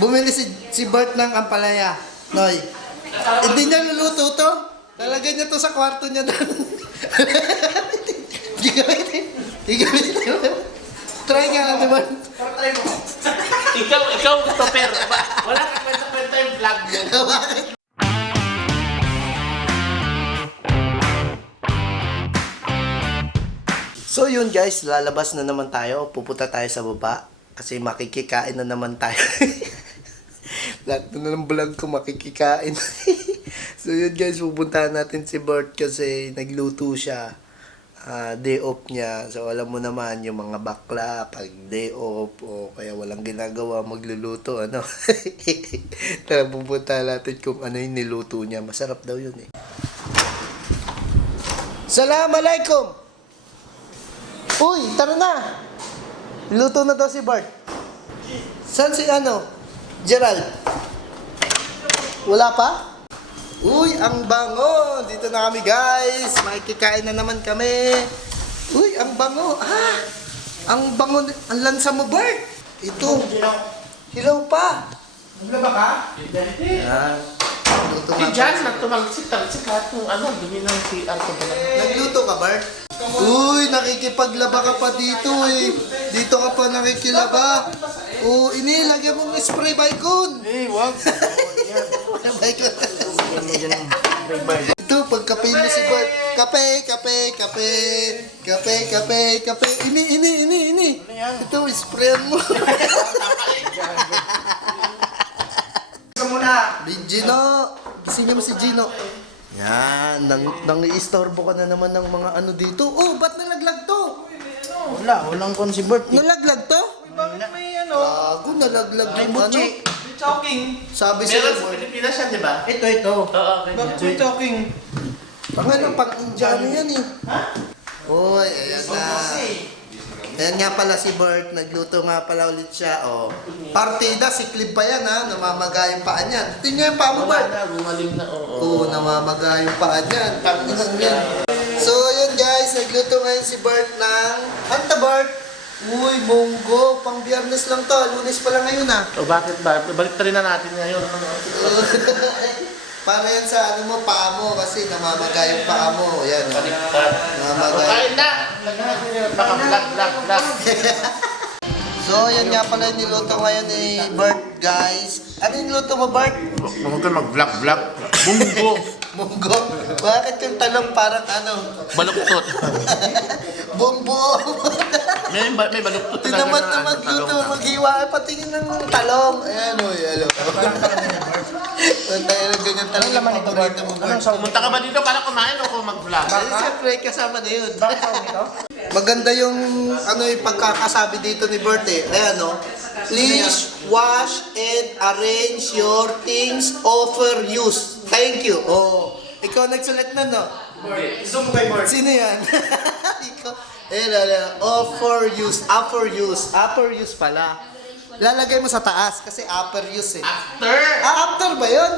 Bumili si Bert ng ampalaya. Noy. Hindi niya luluto to. Lalagay niya to sa kwarto niya doon. Gigamitin. Try nga natin ba? Try mo. Ikaw, topper. Wala ka kwenta yung vlog mo. So yun guys, lalabas na naman tayo. Pupunta tayo sa baba. Kasi makikikain na naman tayo. Lahat na ng vlog ko makikikain. So yun guys, pupuntahan natin si Bert kasi nagluto siya. Day off niya. So alam mo naman yung mga bakla pag day off o kaya walang ginagawa magluluto ano. Tara pupunta natin kung ano yung niluto niya. Masarap daw yun eh. Assalamualaikum. Uy, tara na. Luto na daw si Bart. Saan si Gerald? Wala pa? Uy, ang bango! Dito na kami guys. Makikikain na naman kami. Uy, ang bango. Ang bango. Ang lansa mo, Bart. Ito. Hilaw pa. Naglaba ka? Yan. Luto Si Jan, nagtumalsik lahat ng dumi ng CR ko ba lang. Nagluto ka, Bart? Uy, nakikipaglaba ka pa dito eh. Dito ka pa nakikilaba. Inilagyan mong spray Baygon. Wag. Baygon. Ito, pagkape mo si Bart. Kape. Ini. Ito, sprayan mo. Gusto mo na. Gino. Gisingin mo si Gino. Yan, nang-i-istorbo ka na naman ng mga dito. Oh, ba't nalaglag to? Walang kon si Bert. Nalaglag to? Bakit may Gago, nalaglag yung Talking. Sabi sa Meron sa Pilipinas yan, di ba? Ito. Oo, Bakit may talking? Pang-Indiano yan eh. Ha? Uy, ayan na. Ayan nga pala si Bert, nagluto nga pala ulit siya. Partida, siklib pa yan ha, namamaga yung paa niyan. Tingnan yung paa mo, Bert. Gumaling na, Namamaga yung paa niyan. Tanginang yan. So, yun guys, nagluto ngayon si Bert ng... Anta, Bert? Uy, munggo. Pang biyernes lang to. Lunes pa lang ngayon ha. Bakit ba? Balik na rin na natin ngayon. Para yan sa paa mo kasi namamaga yung paa mo. Yan. Namamaga. Kain na! Naka-vlog. So, yan nga pala yung niluto ngayon ni Bert, guys. Ano yung niluto mo, Bert? Huwag ka mag-vlog. Munggo. Munggo. Bakit yung talong parang Baluktot. Bumbo. May baluktot Ito naman na magluto, maghiwa. Patingin ng talong. Ayan o, ayan o. Tayo ng ganyan talong. Ano naman ito, Bert? Pumunta ka ba dito para kumain o kung mag-vlog? Siyempre, kasama na yun. Maganda yung yung pagkakasabi dito ni Bert eh. Ayan o. Please wash and arrange your things offer use. Thank you. Ikaw nagsulat na no? Zoom kay Bert. Sino yan? Ikaw. Offer use. Upper use pala. Lalagay mo sa taas kasi upper use eh. After! After ba yun?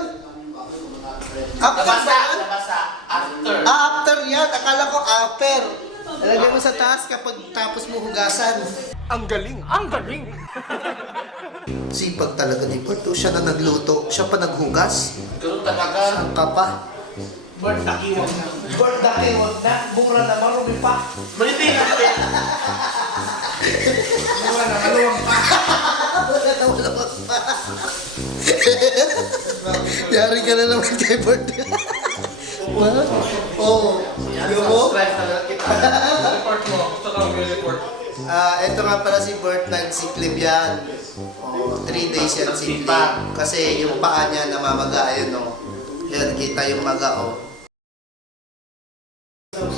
After ba yun? Nabasa. After. After yan. Akala ko upper. Lalagay mo sa taas kapag tapos mo hugasan. Ang galing. Sipag talaga ni Bert. Siya na nagluto. Siya pa naghugas. Ganun talaga. Ang kapa. Bert, nakiwag na. Bert, dakiwag na. Bukra na marumi pa. Malitin. Maluwang pa. Wala pa. Yari ka na naman kay Bert. What? Yung mo? Subscribe talaga kita. Report mo. Gusto ka mag-report. Ito nga pala si Bert, nagsiklib yan. 3 days yan siklib. Kasi yung paa niya namamaga, ayun Yan, kita yung maga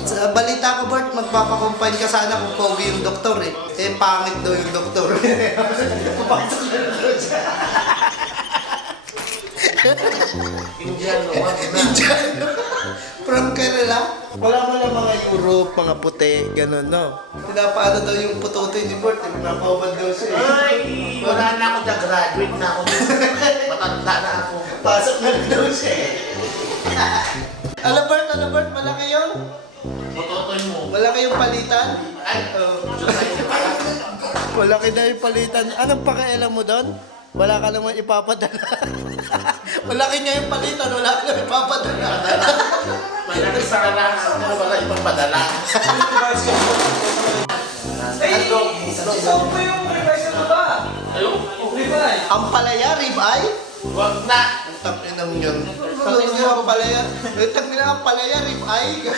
Sa balita ko, Bert, magpapakumpine ka sana kung pogi yung doktor eh. Pangit daw yung doktor. Papasok na daw siya. Indiano. From Kerala? Wala mo lang mga Europe, mga puti, ganun, no? Pinapaano daw yung putotoy ni Bert, pinapawad daw siya. Ay, wala na ako na graduate na ako. Matanda na ako. Pasok na daw siya. Bert, malaki yun? Tututoy mo. Malaki yung palitan? Ay, Malaki na yung palitan. Anong pakialam mo doon? Wala ka naman ipapadala. Malaki nga yung palitan, wala ka naman ipapadala. Malaki sa kanang wala ibang padala. Saan ba yung revise mo ba? Ayun. Revise. Ang palaya, ribeye? Wag na. Ang tapinang yun. Ang ang palaya. Ang tapinang ang palaya, ribeye.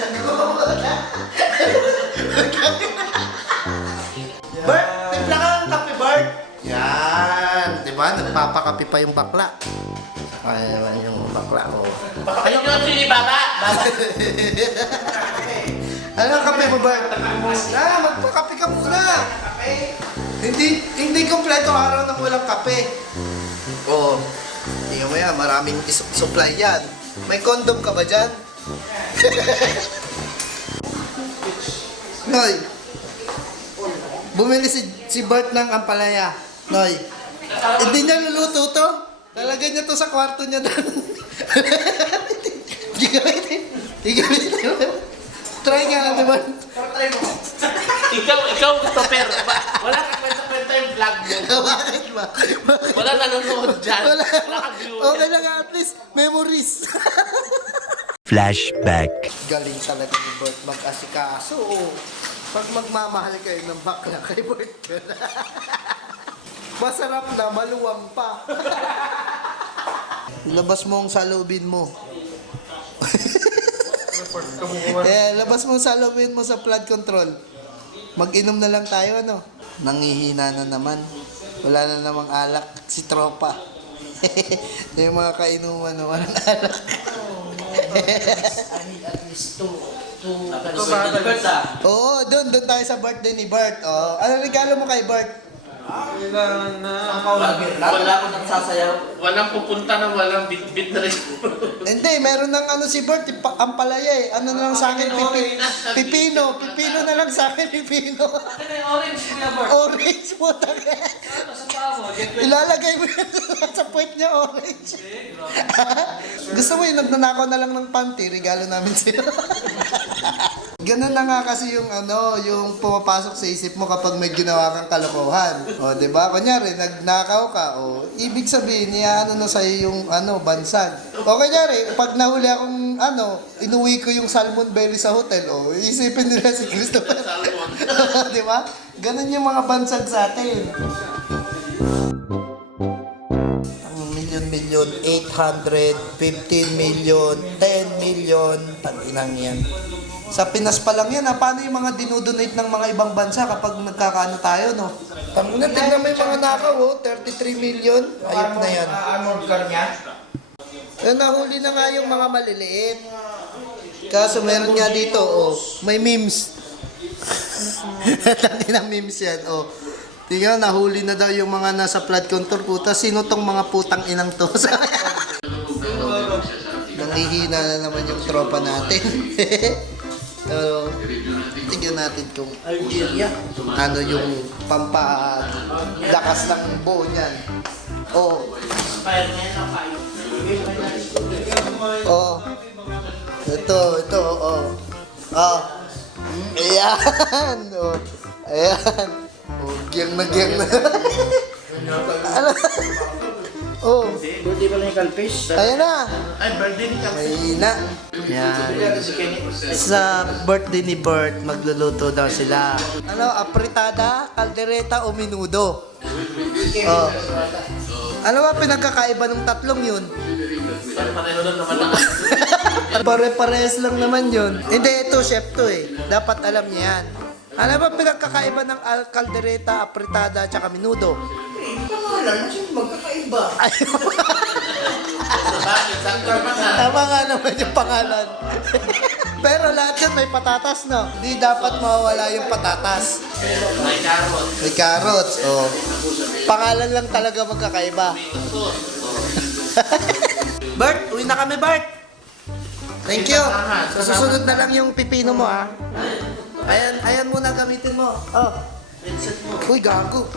Bert, timpla ka ng kape, Bert. Yan. Diba? Nagpapakape pa yung bakla. Ay, naman yung bakla ko. Ayun yung sili baba. Ano ang kape mo, Bert? Magpakape ka muna. Hindi kompleto araw nang walang kape. Oo. Tingnan mo yan, maraming supply yan. May condom ka ba dyan? Noy, bumili si Bert ng ampalaya. Noy, hindi niya luluto to. Lalagay niya to sa kwarto niya doon. Gigamitin. Try nga, di ba? Ikaw to pero wala ka kwenta yung vlog mo. Bakit ba? Wala nanonood dyan. Wala. Wala kang viewers. Okay lang at least, memories. Flashback. Galing talaga ni Bert mag-asikaso. Pag magmamahal kayo ng bakla kay Bert ka na. Masarap na, maluwang pa. Labas mo ang salubin mo. Labas mo ang salubin mo sa flood control. Mag-inom na lang tayo, ano? Nangihina na naman. Wala na namang alak si tropa. Yung mga kainuman na walang alak. Oo, doon tayo sa birthday ni Bert. Oh. Ano regalo mo kay Bert? Kailangan na. Wala ko nang sasayaw. Walang pupunta na walang bit na rin. Hindi, meron ng ano si Bert, ang palaya eh. Ano na lang sa akin, pipino. Pipino na lang sa akin, pipino. Akin ay orange, Kuya Bart. Orange mo talaga. Ano sa paa mo? Ilalagay mo yun sa puwet niya, orange. Gusto mo yun, nagnanakaw na lang ng panty, regalo namin sa'yo. Ganun na nga kasi yung ano, yung pumapasok sa isip mo kapag may ginawa kang kalokohan. O, di ba? Kunyari, nagnakaw ka, o, ibig sabihin, ano na sa'yo yung, ano, bansag. O, kunyari, pag nahuli akong, ano, inuwi ko yung salmon belly sa hotel, o, isipin nila si Christopher. Di ba? Ganun yung mga bansag sa atin. Ang milyon, 800, 15 million, 10 million, tag-inang yan. Sa Pinas pa lang yan, ha? Paano yung mga dinodonate ng mga ibang bansa kapag nagkakaano tayo, no? Tangina, tignan mo yung mga nakaw, oh, 33 million. Ayop na yan. Armored car niya? Nahuli na nga yung mga maliliit. Kaso meron nga dito, oh, may memes. Tangina memes yan, oh. Tingnan, nahuli na daw yung mga nasa flood control. Puta, sino tong mga putang inang to? Nangihina na naman yung tropa natin. Tignan natin kung ano yung pampalakas ng buo niyan. Oh. Oh. Ito, oh. Oh. Ayan. Oh. Ayan. Oh, giyang na. Ano? Oh. Birthday pala ni Calfish. Ayan na. Ay, birthday ni Kapit. Mahina. Yan. Sa birthday ni Bert, magluluto daw sila. Ano, apritada, kaldereta o minudo? Oh. Ano ba pinagkakaiba ng tatlong yun? Pareho lang naman ang Pare-pares lang naman yun. Hindi, ito, chef to eh. Dapat alam niya yan. Ano ba pinagkakaiba ng kaldereta, apritada, at saka minudo? bakit? Saan ka naman na? Tama nga naman yung pangalan. Pero lahat yan may patatas, no? Hindi dapat mawawala yung patatas. May carrot. May carrots, oh. Pangalan lang talaga magkakaiba. Bert, uwi na kami, Bert. Thank you. Sa susunod na lang yung pipino mo, ha? Ayan muna gamitin mo. Oh. Uy, gago.